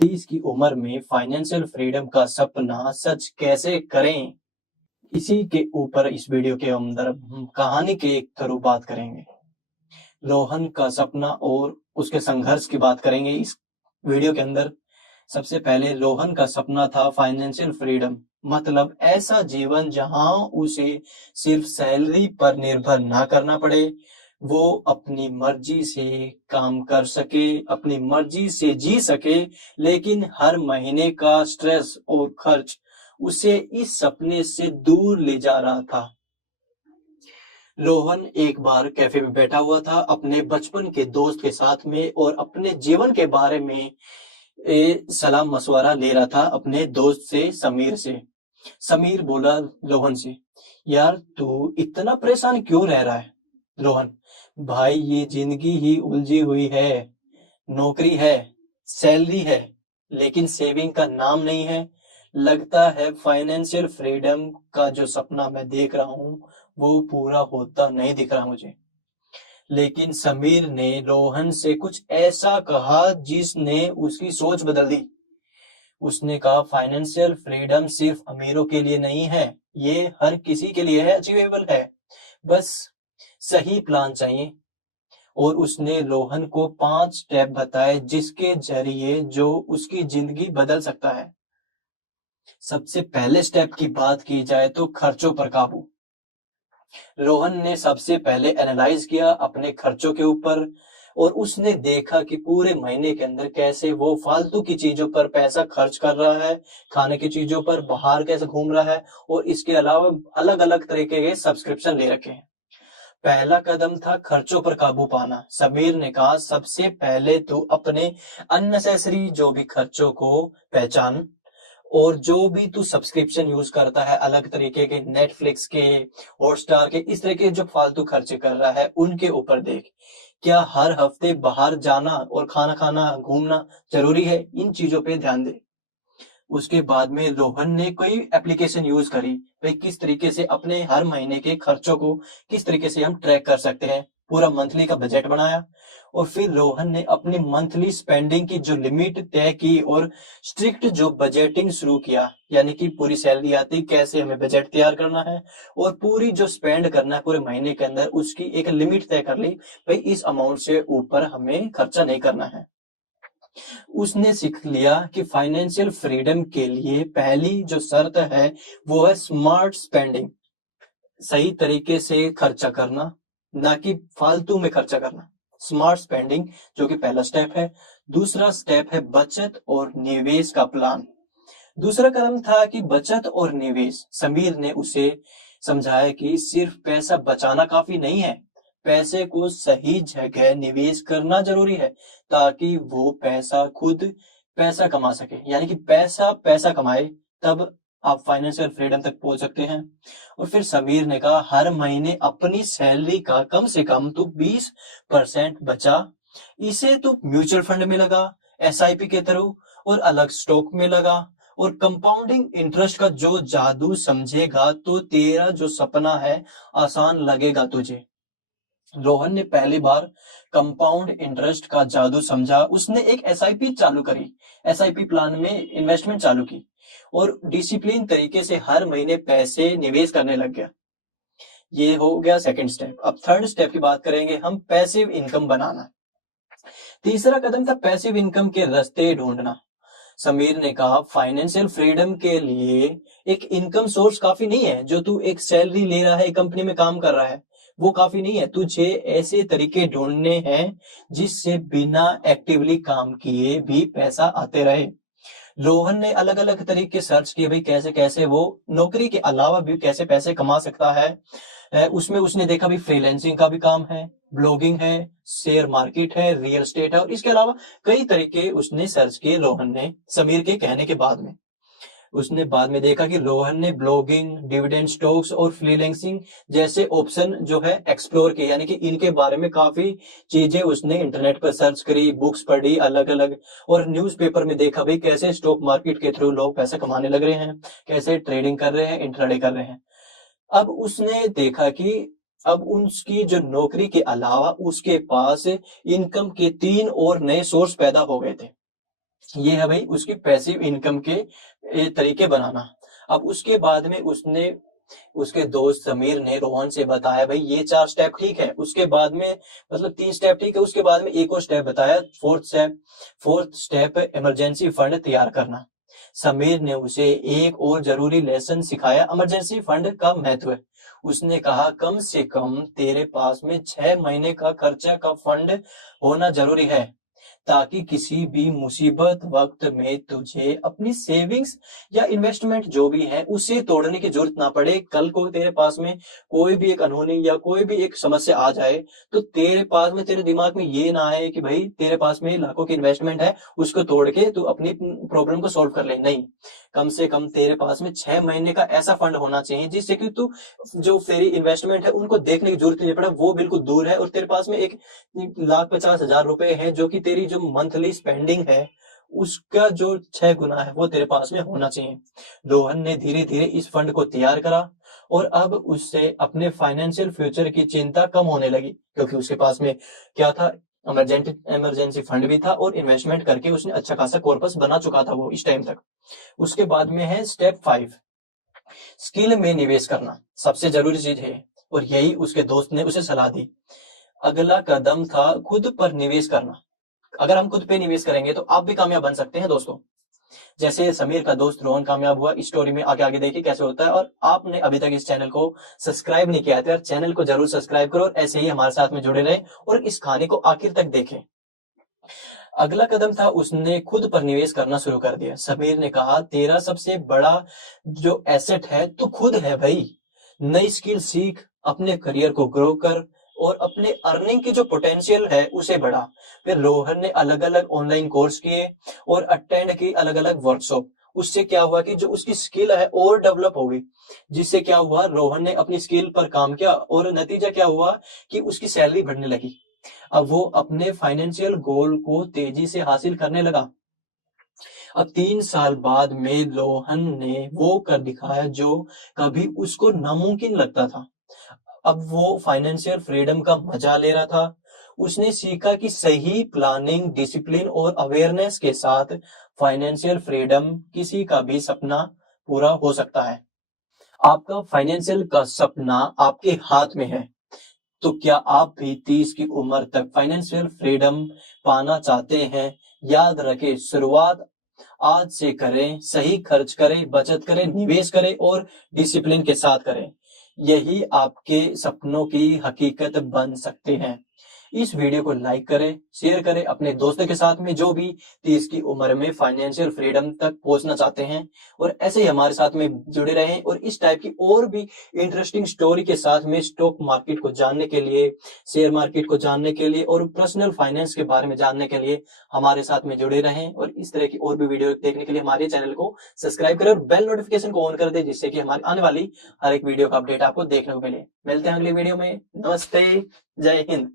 30 की उम्र में फाइनेंशियल फ्रीडम का सपना सच कैसे करें? इसी के ऊपर इस वीडियो के अंदर हम कहानी के एक थ्रू बात करेंगे। रोहन का सपना और उसके संघर्ष की बात करेंगे इस वीडियो के अंदर। सबसे पहले रोहन का सपना था फाइनेंशियल फ्रीडम, मतलब ऐसा जीवन जहां उसे सिर्फ सैलरी पर निर्भर ना करना पड़े। वो अपनी मर्जी से काम कर सके, अपनी मर्जी से जी सके, लेकिन हर महीने का स्ट्रेस और खर्च उसे इस सपने से दूर ले जा रहा था। रोहन एक बार कैफे में बैठा हुआ था अपने बचपन के दोस्त के साथ में और अपने जीवन के बारे में सलाह मशवरा ले रहा था अपने दोस्त से, समीर से। समीर बोला रोहन से, यार तू इतना परेशान क्यों रह रहा है? रोहन, भाई ये जिंदगी ही उलझी हुई है। नौकरी है, सैलरी है, लेकिन सेविंग का नाम नहीं है। लगता है फाइनेंशियल फ्रीडम का जो सपना मैं देख रहा हूँ वो पूरा होता नहीं दिख रहा मुझे। लेकिन समीर ने रोहन से कुछ ऐसा कहा जिसने उसकी सोच बदल दी। उसने कहा फाइनेंशियल फ्रीडम सिर्फ अमीरों के लिए नहीं है, ये हर किसी के लिए है, अचीवेबल है। बस सही प्लान चाहिए। और उसने रोहन को 5 स्टेप बताए जिसके जरिए जो उसकी जिंदगी बदल सकता है। सबसे पहले स्टेप की बात की जाए तो खर्चों पर काबू। रोहन ने सबसे पहले एनालाइज किया अपने खर्चों के ऊपर और उसने देखा कि पूरे महीने के अंदर कैसे वो फालतू की चीजों पर पैसा खर्च कर रहा है, खाने की चीजों पर बाहर कैसे घूम रहा है, और इसके अलावा अलग अलग तरीके के सब्सक्रिप्शन ले रखे हैं। पहला कदम था खर्चों पर काबू पाना। समीर ने कहा सबसे पहले तो अपने अननेसेसरी जो भी खर्चों को पहचान, और जो भी तू सब्सक्रिप्शन यूज करता है अलग तरीके के, नेटफ्लिक्स के, हॉटस्टार के, इस तरह के जो फालतू खर्चे कर रहा है उनके ऊपर देख। क्या हर हफ्ते बाहर जाना और खाना खाना, घूमना जरूरी है? इन चीजों पे ध्यान दे। उसके बाद में रोहन ने कोई एप्लीकेशन यूज करी, भाई किस तरीके से अपने हर महीने के खर्चों को किस तरीके से हम ट्रैक कर सकते हैं। पूरा मंथली का बजट बनाया और फिर रोहन ने अपनी मंथली स्पेंडिंग की जो लिमिट तय की और स्ट्रिक्ट जो बजटिंग शुरू किया, यानी कि पूरी सैलरी आती कैसे हमें बजट तैयार करना है और पूरी जो स्पेंड करना है पूरे महीने के अंदर उसकी एक लिमिट तय कर ली, भाई इस अमाउंट से ऊपर हमें खर्चा नहीं करना है। उसने सीख लिया कि फाइनेंशियल फ्रीडम के लिए पहली जो शर्त है वो है स्मार्ट स्पेंडिंग। सही तरीके से खर्चा करना, ना कि फालतू में खर्चा करना। स्मार्ट स्पेंडिंग जो कि पहला स्टेप है। दूसरा स्टेप है बचत और निवेश का प्लान। दूसरा कदम था कि बचत और निवेश। समीर ने उसे समझाया कि सिर्फ पैसा बचाना काफी नहीं है, पैसे को सही जगह निवेश करना जरूरी है ताकि वो पैसा खुद पैसा कमा सके, यानी कि पैसा पैसा कमाए, तब आप फाइनेंशियल फ्रीडम तक पहुंच सकते हैं। और फिर समीर ने कहा हर महीने अपनी सैलरी का कम से कम तो 20% बचा, इसे तो म्यूचुअल फंड में लगा, एसआईपी के थ्रू, और अलग स्टॉक में लगा। और कंपाउंडिंग इंटरेस्ट का जो जादू समझेगा तो तेरा जो सपना है आसान लगेगा तुझे। रोहन ने पहली बार कंपाउंड इंटरेस्ट का जादू समझा। उसने एक एसआईपी चालू करी, एसआईपी प्लान में इन्वेस्टमेंट चालू की और डिसिप्लिन तरीके से हर महीने पैसे निवेश करने लग गया। ये हो गया सेकंड स्टेप। अब थर्ड स्टेप की बात करेंगे हम, पैसिव इनकम बनाना। तीसरा कदम था पैसिव इनकम के रास्ते ढूंढना। समीर ने कहा फाइनेंशियल फ्रीडम के लिए एक इनकम सोर्स काफी नहीं है। जो तू एक सैलरी ले रहा है, कंपनी में काम कर रहा है, वो काफी नहीं है। तुझे ऐसे तरीके ढूंढने हैं जिससे बिना एक्टिवली काम किए भी पैसा आते रहे। रोहन ने अलग अलग तरीके सर्च किए, भाई कैसे कैसे वो नौकरी के अलावा भी कैसे पैसे कमा सकता है। उसमें उसने देखा भी फ्रीलैंसिंग का भी काम है, ब्लॉगिंग है, शेयर मार्केट है, रियल एस्टेट है, और इसके अलावा कई तरीके उसने सर्च किए रोहन ने समीर के कहने के बाद में। उसने बाद में देखा कि रोहन ने ब्लॉगिंग, डिविडेंड स्टॉक्स और फ्रीलैंसिंग जैसे ऑप्शन जो है एक्सप्लोर किए, यानी कि इनके बारे में काफी चीजें उसने इंटरनेट पर सर्च करी, बुक्स पढ़ी अलग अलग, और न्यूज़पेपर में देखा भाई कैसे स्टॉक मार्केट के थ्रू लोग पैसे कमाने लग रहे हैं, कैसे ट्रेडिंग कर रहे हैं, इंट्राडे कर रहे हैं। अब उसने देखा कि अब उसकी जो नौकरी के अलावा उसके पास इनकम के 3 और नए सोर्स पैदा हो गए थे। ये है भाई उसकी पैसिव इनकम के तरीके बनाना। अब उसके बाद में उसके दोस्त समीर ने रोहन से बताया भाई ये 4 स्टेप ठीक है। उसके बाद में मतलब 3 स्टेप ठीक है, उसके बाद में एक और स्टेप बताया, फोर्थ स्टेप इमरजेंसी फंड तैयार करना। समीर ने उसे एक और जरूरी लेसन सिखाया, इमरजेंसी फंड का महत्व। उसने कहा कम से कम तेरे पास में 6 महीने का खर्चा का फंड होना जरूरी है, ताकि किसी भी मुसीबत वक्त में तुझे अपनी सेविंग्स या इन्वेस्टमेंट जो भी है उसे तोड़ने की जरूरत ना पड़े। कल को तेरे पास में कोई भी एक अनहोनी या कोई भी एक समस्या आ जाए तो तेरे पास में, तेरे दिमाग में ये ना आए कि भाई तेरे पास में लाखों की इन्वेस्टमेंट है, उसको तोड़ के तू अपनी प्रॉब्लम को सोल्व कर ले। नहीं, कम से कम तेरे पास में 6 महीने का ऐसा फंड होना चाहिए जिससे कि तू जो तेरी इन्वेस्टमेंट है उनको देखने की जरूरत नहीं पड़े, वो बिल्कुल दूर है, और तेरे पास में 1,50,000 रुपए है जो कि तेरी जो मंथली स्पेंडिंग है उसका जो 6 गुना है वो तेरे पास में होना चाहिए। रोहन ने धीरे धीरे इस फंड को तैयार करा और अब उससे अपने फाइनेंशियल फ्यूचर की चिंता कम होने लगी, क्योंकि उसके पास में क्या था, इमरजेंसी फंड भी था और इन्वेस्टमेंट करके उसने अच्छा खासा कॉर्पस बना चुका था वो इस टाइम तक। उसके बाद में है स्टेप 5, स्किल में निवेश करना। सबसे जरूरी चीज है और यही उसके दोस्त ने उसे सलाह दी। अगला कदम था खुद पर निवेश करना। अगर हम खुद पे निवेश करेंगे तो आप भी कामयाब बन सकते हैं दोस्तों। जैसे समीर का दोस्त रोहन कामयाब हुआ, इस स्टोरी में आगे आगे देखिए कैसे होता है। और आपने अभी तक इस चैनल को सब्सक्राइब नहीं किया तो चैनल को जरूर सब्सक्राइब करो और ऐसे ही हमारे साथ में जुड़े रहे और इस कहानी को आखिर तक देखें। अगला कदम था उसने खुद पर निवेश करना शुरू कर दिया। समीर ने कहा तेरा सबसे बड़ा जो एसेट है तो खुद है भाई। नई स्किल सीख, अपने करियर को ग्रो कर और अपने अर्निंग की जो पोटेंशियल है उसे बढ़ा। फिर रोहन ने अलग अलग ऑनलाइन कोर्स किए और अटेंड की अलग अलग वर्कशॉप। उससे क्या हुआ कि जो उसकी स्किल है और डेवलप हो गई, जिससे क्या हुआ, रोहन ने अपनी स्किल पर काम किया और नतीजा क्या हुआ कि उसकी सैलरी बढ़ने लगी। अब वो अपने फाइनेंशियल गोल को तेजी से हासिल करने लगा। अब 3 साल बाद में रोहन ने वो कर दिखाया जो कभी उसको नामुमकिन लगता था। अब वो फाइनेंशियल फ्रीडम का मजा ले रहा था। उसने सीखा कि सही प्लानिंग, डिसिप्लिन और अवेयरनेस के साथ फाइनेंशियल फ्रीडम किसी का भी सपना पूरा हो सकता है। आपका फाइनेंशियल का सपना आपके हाथ में है, तो क्या आप भी 30 की उम्र तक फाइनेंशियल फ्रीडम पाना चाहते हैं? याद रखें, शुरुआत आज से करें, सही खर्च करें, बचत करें, निवेश करें और डिसिप्लिन के साथ करें। यही आपके सपनों की हकीकत बन सकते हैं। इस वीडियो को लाइक करें, शेयर करें अपने दोस्तों के साथ में जो भी 30 की उम्र में फाइनेंशियल फ्रीडम तक पहुंचना चाहते हैं, और ऐसे ही हमारे साथ में जुड़े रहें और इस टाइप की और भी इंटरेस्टिंग स्टोरी के साथ में स्टॉक मार्केट को जानने के लिए, शेयर मार्केट को जानने के लिए और पर्सनल फाइनेंस के बारे में जानने के लिए हमारे साथ में जुड़े रहें। और इस तरह की और भी वीडियो देखने के लिए हमारे चैनल को सब्सक्राइब करें और बेल नोटिफिकेशन को ऑन कर दें, जिससे कि हमारी आने वाली हर एक वीडियो का अपडेट आपको देखने को मिले। मिलते हैं अगली वीडियो में। नमस्ते, जय हिंद।